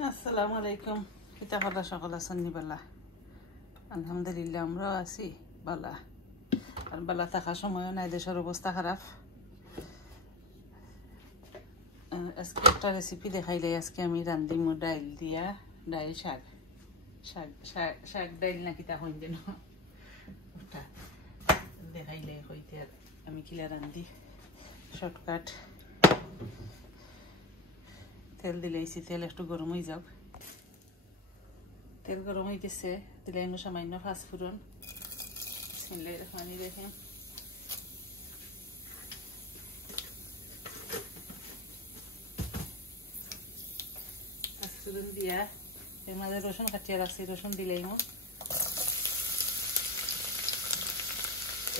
আসসালামু আলাইকুম। কিতা খবর সকল আছেন বালা? আলহামদুলিল্লাহ আমরাও আছি বালা। আর বালা থাকার সময়ও নাই, দেশের অবস্থা খারাপ। আজকে একটা রেসিপি দেখাইলে আজকে আমি রান্ধিম ডাইল দিয়া, ডাইল শাক শাক শাক শাক ডাইল না কিতা হইন যেন ওটা দেখাইলে হইতে। আর আমি কিলা রান্ধি শর্টকাট। তেল দিলেছি, তেল একটু গরম হয়ে যাক। তেল গরম হয়ে গেছে, দিলে সামান্য ফাঁসফুরন পানি দেখেন। ফাঁসফুরন দিয়া এর মাঝে রসুন কাটিয়ে রাখছি, রসুন দিলেই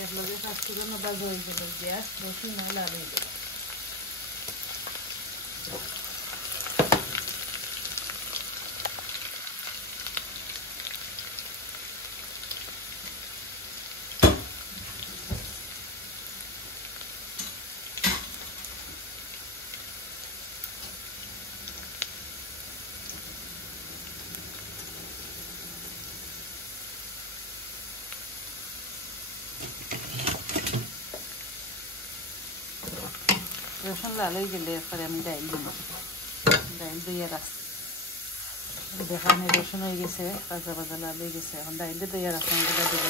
একলগে ফাঁসফুরন আবার দই দিয়া রসুন লাল হয়ে যাবে। রসুন লাল হয়ে গেলে এরপরে আমি ডাইল দিব। ডাইল দিয়ে রাখছি, দেখানে রসুন হয়ে গেছে, ভাজা ভাজা লাল হয়ে গেছে। এখন ডাইলে দিয়ে রাখলাম, এগুলো দিয়ে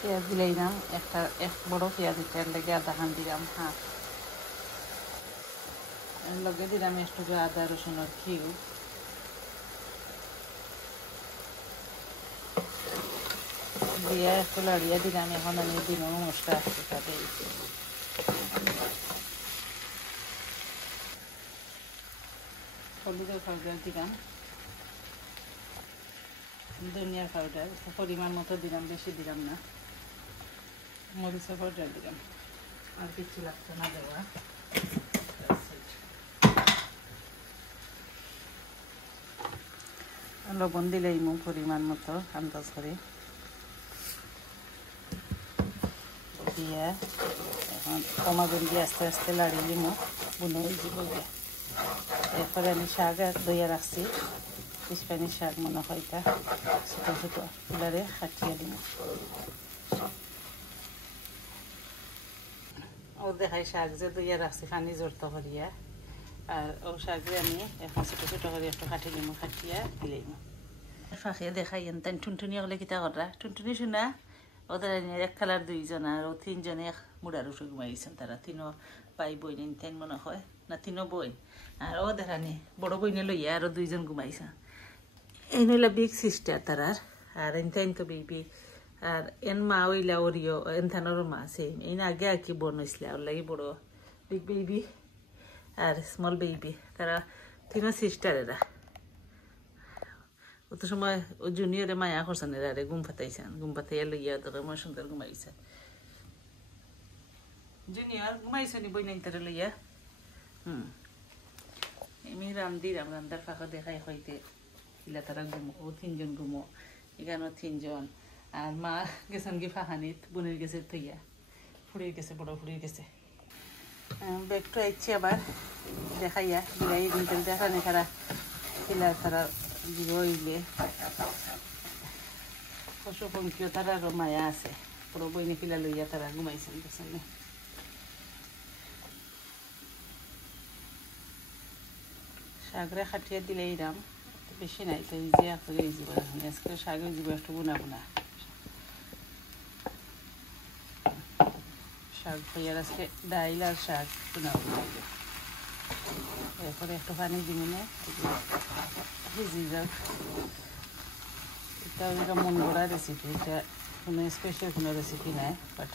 পেঁয়াজ দিলেই নাম এক বড় পেঁয়াজ এটার লেগে আধা খান দিলাম হাফ। লগে দিলাম একটু আদা রসুনের ঘিউ, দিয়ে একটু লড়িয়ে দিলাম। এখন আমি দিন মশলা একটা দিয়েছি, হলুদের পাউডার দিলাম, ধনিয়ার পাউডার পরিমাণ মতো দিলাম, বেশি দিলাম না। মরিচের পাউডার দিলাম, আর কিছু লাগতো না দেওয়া। লবণ দিলেই পরিমাণ মতো আন্দাজ করে দিয়ে এখন টমাটো দিয়ে আস্তে আস্তে লাড়িয়ে দিব, বুনো হয়ে যাব। এরপরে আমি শাক দইয়া রাখছি, পিসপানির শাক মনে হয়, এটা ছোটো ছোটো ফুলারে কাটিয়ে দিব। ও দেখাই শাক যে দইয়া রাখছি পানি জড়তো করিয়া, আর ও শাকে আমি এখন ছোটো ছোটো করে একটু কাটি দিব, কাটিয়া দিলেই ফাঁকিয়ে দেখাই এনতেন। টুনটুনি হলে কিতা করা, টুনটুনি শোনা ওদের এক খেলার দুইজন, আর ও তিনজনে মুড়ার উঠে ঘুমাইছেন। তারা তিনও পাই বই নিতেন মনে হয়, না তিনও বই। আর ও দেখানি বড় বইনে লইয়া আরও দুইজন ঘুমাইছেন। এই নইলা বিগ সিস্টার তারার, আর এনতেন তো বেবি। আর এন মা ওইলা ওরিও এনথানোর মা সেম। এই আগে আর কি বোন হয়েছিল, ওর লাগে বড় বিগ বেবি আর স্মল বেবি। তারা তিনও সিস্টার। এরা অত সময় ও জুনিয়রে মায়া করছেন, এরা ঘুম পাতাইছেন, ঘুম পাতাইয়া লইয়া তোকে আমার সুন্দর ঘুমাইছে। জুনিয়র ঘুমাইছ নি বই নাই তারা লইয়া? আমি রান্ধিলাম, রান্ধার ফাঁকা দেখাই হইতে ইলা তারা ঘুমো, ও তিনজন ঘুমো, এখানেও তিনজন। আর মা গেছেন কি ফাহানিত, বোনের গেছে থইয়া, ফুড়ির গেছে, বড় ফুড়ির গেছে। ব্যাগটা আইছে আবার দেখাইয়া বিলাই দিন দেখানি তারা ইলা তারা হইলে পশু পঙ্খীও তারা আরো মায়া আছে। বড় বইনে কিলা লইয়া তারা ঘুমাইছেন গেছেন। শাকরে খাটিয়ে দিলে এইরাম বেশি নাই তো, ইজি আসলে ইজি করে আজকে শাক হয়ে যাব একটু বোনা বোনা শাক হইয়ার আজকে ডাইল আর শাক বোনা বোনা। এরপরে একটু পানি দিবি না, ভিজি যাক। এটা যেটা মন গড়া রেসিপি, এটা কোনো স্পেশাল কোনো রেসিপি নাই, বাট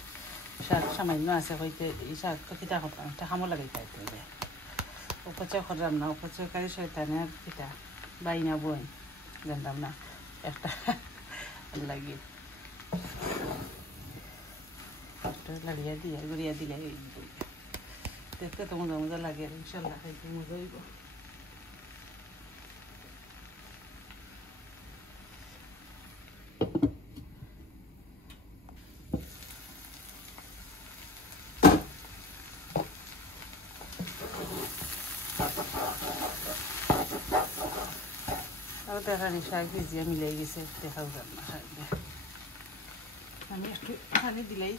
শাক সামান্য আছে হইতে। এই শাক তো কিতা করতাম, একটা খামো লাগাই খাইতে হবে। উপচয় করলাম না, উপচয়কারী শয়তানে আর কিতা বাইনা বই জানতাম না একটা লাগি লাড়িয়া দিয়া গড়িয়া দিলে দেখতে তো মজা মজা লাগে। ইনশাল্লাহ খাইতে মজা হইব। দেখানি শাক ভিজিয়ে মিলাই গেছে দেখাও যান না শাক দিয়ে আমি একটু পানি দিলেই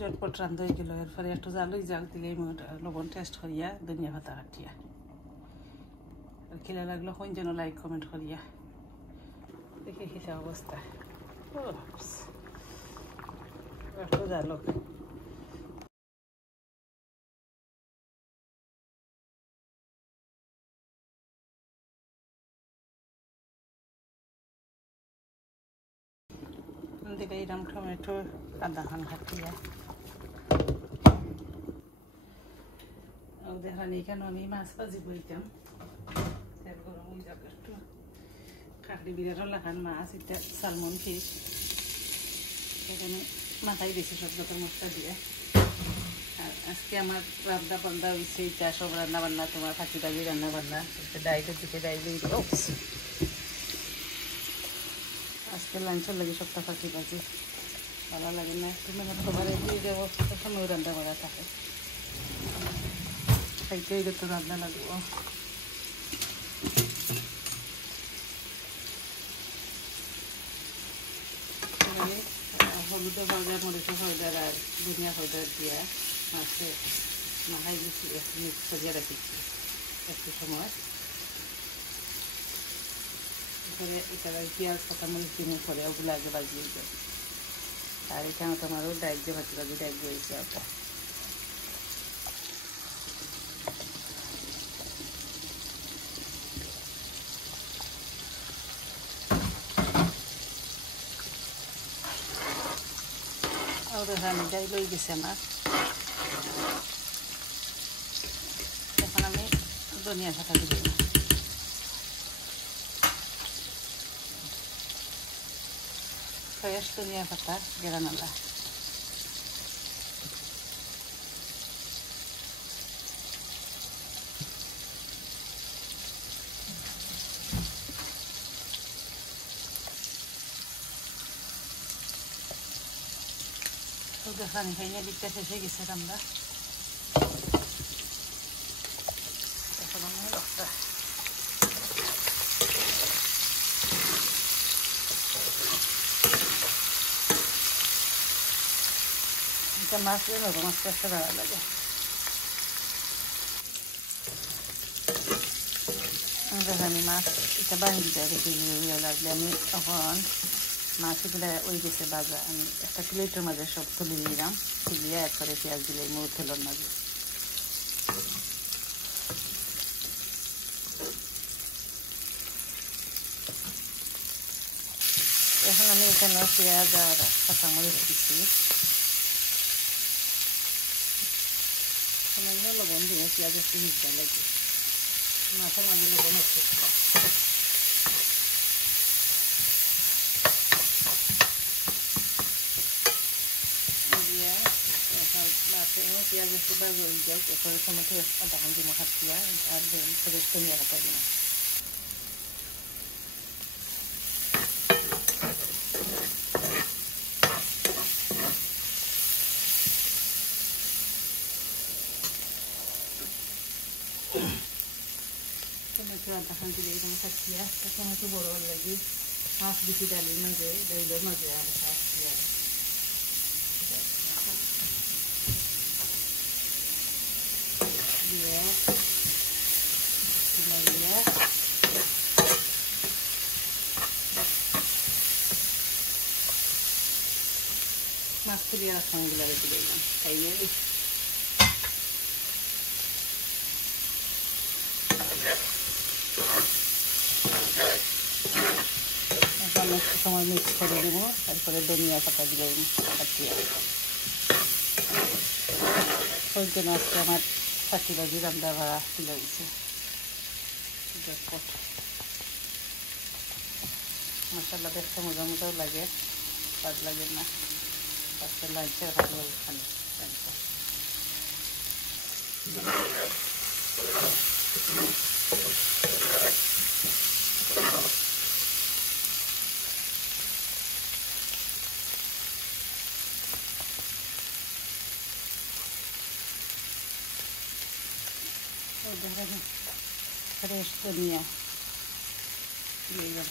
চটপট রান্ধ হয়ে গেল এরপরে একটু জালই জাল দিলেই লবণ টেস্ট করিয়া ধনিয়া পাতা কাটিয়া আর খেলা লাগলো কোন যেন লাইক কমেন্ট করিয়া দেখে খেতে অবস্থা একটু জালো দিলে এরম টমেটো আদা খান কাটিয়া দেখানি কেন আমি মাছ ভাজি বইতাম তেল গরম হয়ে যাবে একটু কাকড়ি বিরাট লাগান মাছ এটা সালমন ফিশ এখানে মাথায় বেশি সব যত মশলা দিয়ে আর আজকে আমার রান্না বান্না হয়েছে এটা সব রান্না বান্না তোমার ফাঁকি দাবি রান্না বান্না ডাইটের দিকে ডাই দিয়ে দিল আজকে লাঞ্চের লাগে সপ্তাহ ফাঁকি বাজি ভালো লাগে না তুমি খাবার দিয়ে যাবো সময় রান্না করা থাকে খাইতেই তো রান্না লাগবো হলুদের পাউডার মরিচের পাউডার আর ধনিয়া পাউডার দিয়া মাছে মাখাই দিচ্ছি একটু মিক্স করিয়া রাখিছি একটু সময় এরপরে এটা পেঁয়াজ কাঁচামরিচ দিনে পরে ওগুলো আগে বাজিয়ে যাবে আর এখানে তোমারও ডাইক দিয়ে ভাজি ভাজি ডাইক দিয়েছি ওটা রানি ডাই লই গেছে আমার এখন আমি ধনিয়া পাতা দিব ফ্রেশ ধনিয়া পাতা গেরানালা দেখানি খাইনে দিকটা শেষ হয়ে গেছে আমরা এখন আমি রক্তা এটা মাছ দিয়ে নেবো মাছটা একটা ভালো লাগে দেখানি মাছ এটা বাহির যায় রেখে লাগলে আমি তখন মাছগুলো ওই গেছে বাজা আমি একটা প্লেটের মাঝে সব তুলে নিলাম তুলিয়ে একবারে পেঁয়াজ দিলে মুড় তেলের মাঝে এখন আমি এখানে পেঁয়াজ আর কাঁচামরিচ দিচ্ছি লবণ দিয়ে পেঁয়াজ একটু মিশতে লাগে মাছের মাঝে লবণ হচ্ছে পেঁয়াজ একটু বাজে হয়ে যায় এরপরে টমেটো আধা ঘন্টা মাখাচ্ছিয়া আর ফ্রেশ ধনিয়া পাতা দিন টমেটো আধা ঘন্টা দিয়ে মাখাচ্ছিয়া টমেটো বড় লাগে মাছ বেশি ডালি মাঝে ডাইলের মাঝে আর খাচ্ছিয়া দিয়ে মাছ তুলে রাখলামগুলো দিলাম খাইয়ে এখন একটু সময় মিক্স করে দেবো তারপরে ধনিয়া পাতা দিলাম কাটিয়ে ওই জন্য আজকে আমার ফাঁকি বাজি রান্না ভাড়া তুলে গেছে মশলা দেখতে মজা মজাও লাগে স্বাদ লাগে না আজকে লাঞ্চের খাবার খানি ফ্রেশ ধনিয়া দিয়ে দিলাম।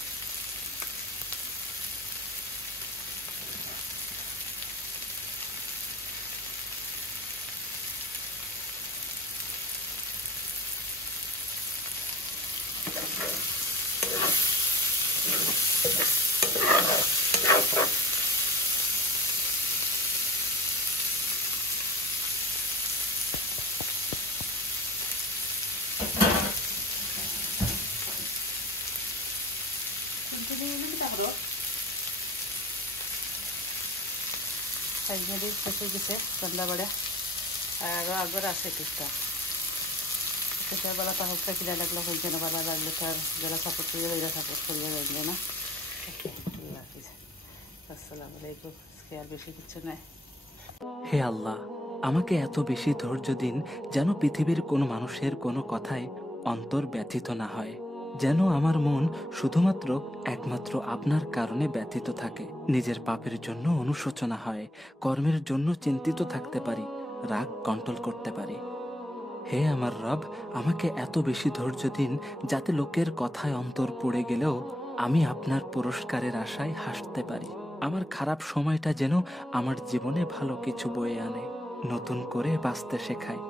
ফাইনালি শেষ হয়ে গেছে রান্না বাড়া, আরও আগর আছে টুকটাক। সেটা বেলা তাহলে কিনা লাগলো হয়েছে না, ভালো লাগলে তার যারা সাপোর্ট করিয়ে এরা সাপোর্ট করিয়ে যাইলে না। আল্লাহ হাফিজ, আসসালামু আলাইকুম। আজকে আর বেশি কিছু নাই। হে আল্লাহ, আমাকে এত বেশি ধৈর্য দিন যেন পৃথিবীর কোনো মানুষের কোনো কথায় অন্তর ব্যথিত না হয়, যেন আমার মন শুধুমাত্র একমাত্র আপনার কারণে ব্যথিত থাকে, নিজের পাপের জন্য অনুশোচনা হয়, কর্মের জন্য চিন্তিত থাকতে পারি, রাগ কন্ট্রোল করতে পারি। হে আমার রব, আমাকে এত বেশি ধৈর্য দিন যাতে লোকের কথায় অন্তর পড়ে গেলেও আমি আপনার পুরস্কারের আশায় হাসতে পারি। আমার খারাপ সময়টা যেন আমার জীবনে ভালো কিছু বয়ে আনে, নতুন করে বাঁচতে শেখায়।